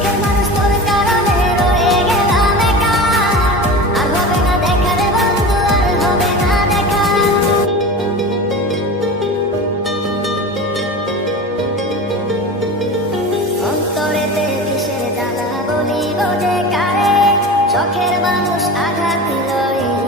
শখের মানুষ তোর কারণে রয়ে গেলাম একা, আর হবে না দেখা রে বন্ধু, আর হবে না দেখা। অন্তরেতে কিসের জ্বালা বলিব যে কারে, শখের মানুষ আঘাত দিল এই